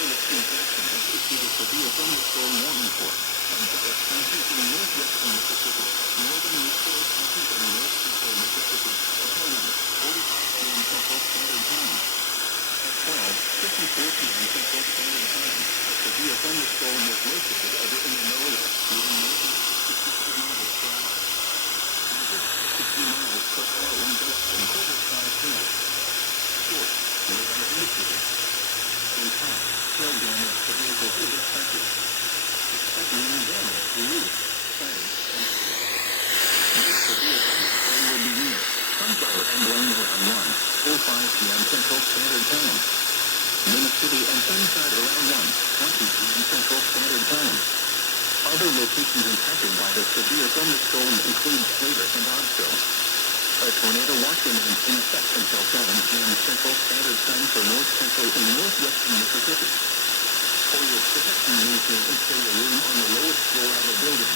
Philippine Jackson has issued a severe thunderstorm warning for Gonzales County in northwestern Mississippi, northern Nuclear County in north central Mississippi, until 11:45 p.m. Central Standard Time. At 12:54 p.m. Central Standard Time, a severe thunderstorm was located over in the area, moving northeast 65 miles per hour. Hazard, 60 miles per hour wind gusts and quarter-size hail. Source, radar indicated. Impact, hail damage to vehicles is expected. Expect wind damage to roofs, siding, and this severe thunderstorm will be near Sunflower and Blaine around 1:05 p.m. Central Standard Time. Minnesota and Sunnyside around 1:20 p.m. Central Standard Time. Other locations impacted by the severe thunderstorm include Slater and Odsville. A tornado watch remains in effect until 7 p.m. Central Standard Time for north central and northwestern Mississippi. For your protection, move to an interior room on the lowest floor of a building.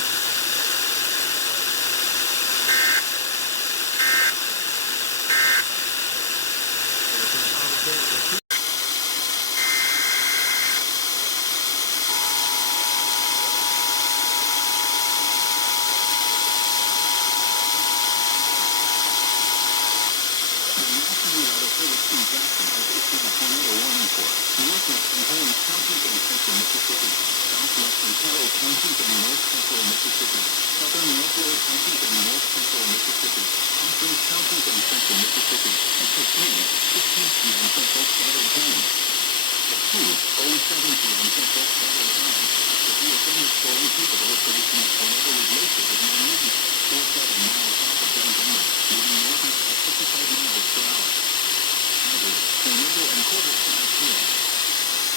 Philippine Jackson has issued a tornado warning for northwestern Holmes County in central Mississippi, southwestern Carroll County in north central Mississippi, southern Nuclear County in north central Mississippi, Hopkins County in central Mississippi, until 3:15 p.m. Central Standard Time. At 2:07 p.m. Central Standard Time, a severe thunderstorm capable of producing a tornado is located near midnight, 47 miles south of Montgomery, moving northeast at 55 miles per hour. Hazard, tornado and quarter-size hail.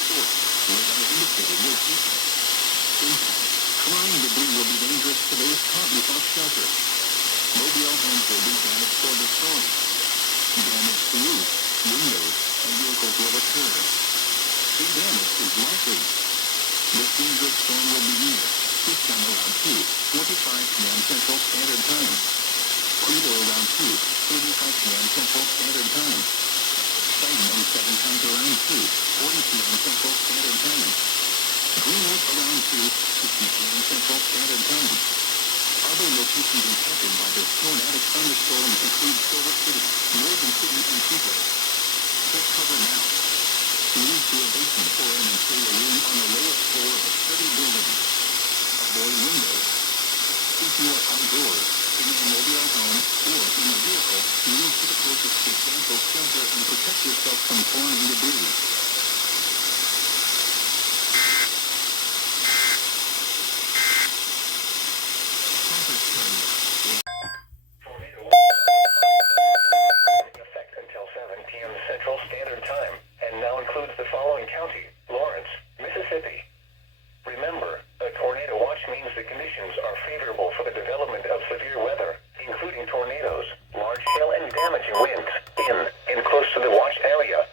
Source, radar indicated location. Impact, flying debris will be dangerous to those caught without shelter. Mobile homes will be damaged or destroyed. Damage to roofs, windows, and vehicles will occur. Tree damage is likely. This dangerous storm will be near Tucson around 2:25 p.m. Central Standard Time. Credo around 2:35 p.m. Central Standard Time. Saginaw 7 times around 2:40 p.m. Central Standard Time. Greenwood around 2:50 p.m. Central Standard Time. Other locations impacted by this tornadic thunderstorm include Silver City, Morgan City, and Chico. Check cover now. Move to a basement or an interior room on the lowest floor of a sturdy building. Avoid windows. If you are outdoors, in a mobile home, or in a vehicle, move to the closest substantial shelter and protect yourself from flying debris. Tornado in effect until 7 p.m. Central Standard Time, and now includes the following county: Lawrence, Mississippi. Remember, a tornado watch means the conditions are favorable for the development of severe weather, including tornadoes, large hail and damaging winds, in and close to the watch area.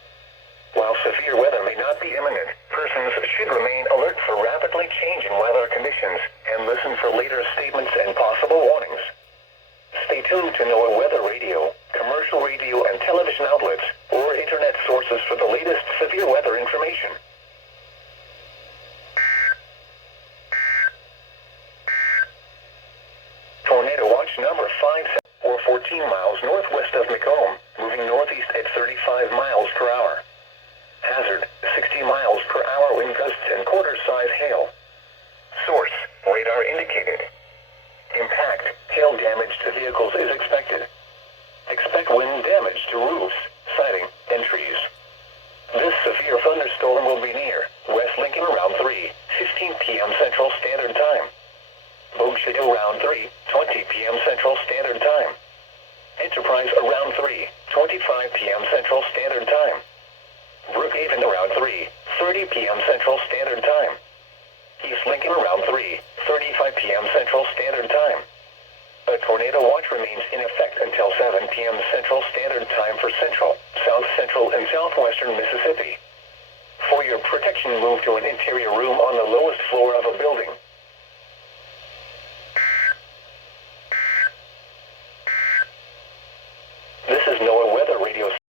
While severe weather may not be imminent, persons should remain alert for rapidly changing weather conditions, and listen for later statements and possible warnings. Stay tuned to NOAA weather radio, commercial radio and television outlets, or internet sources for the latest severe weather information. Tornado watch number 5 or 14 miles northwest of Macomb, moving northeast at 35 miles per hour. Hazard, 60 miles per hour wind gusts and quarter-size hail. Source, radar indicated. Impact, hail damage to vehicles is expected. Expect wind damage to roofs, siding, and trees. This severe thunderstorm will be near West Lincoln around 3:15 p.m. Central Standard Time. Bogue around 3:20 p.m. Central Standard Time. Enterprise around 3:25 p.m. Central Standard Time. Brookhaven around 3:30 p.m. Central Standard Time. East Lincoln around 3:35 p.m. Central Standard Time. A tornado watch remains in effect until 7 p.m. Central Standard Time for central, south central, and southwestern Mississippi. For your protection, move to an interior room on the lowest floor of a building.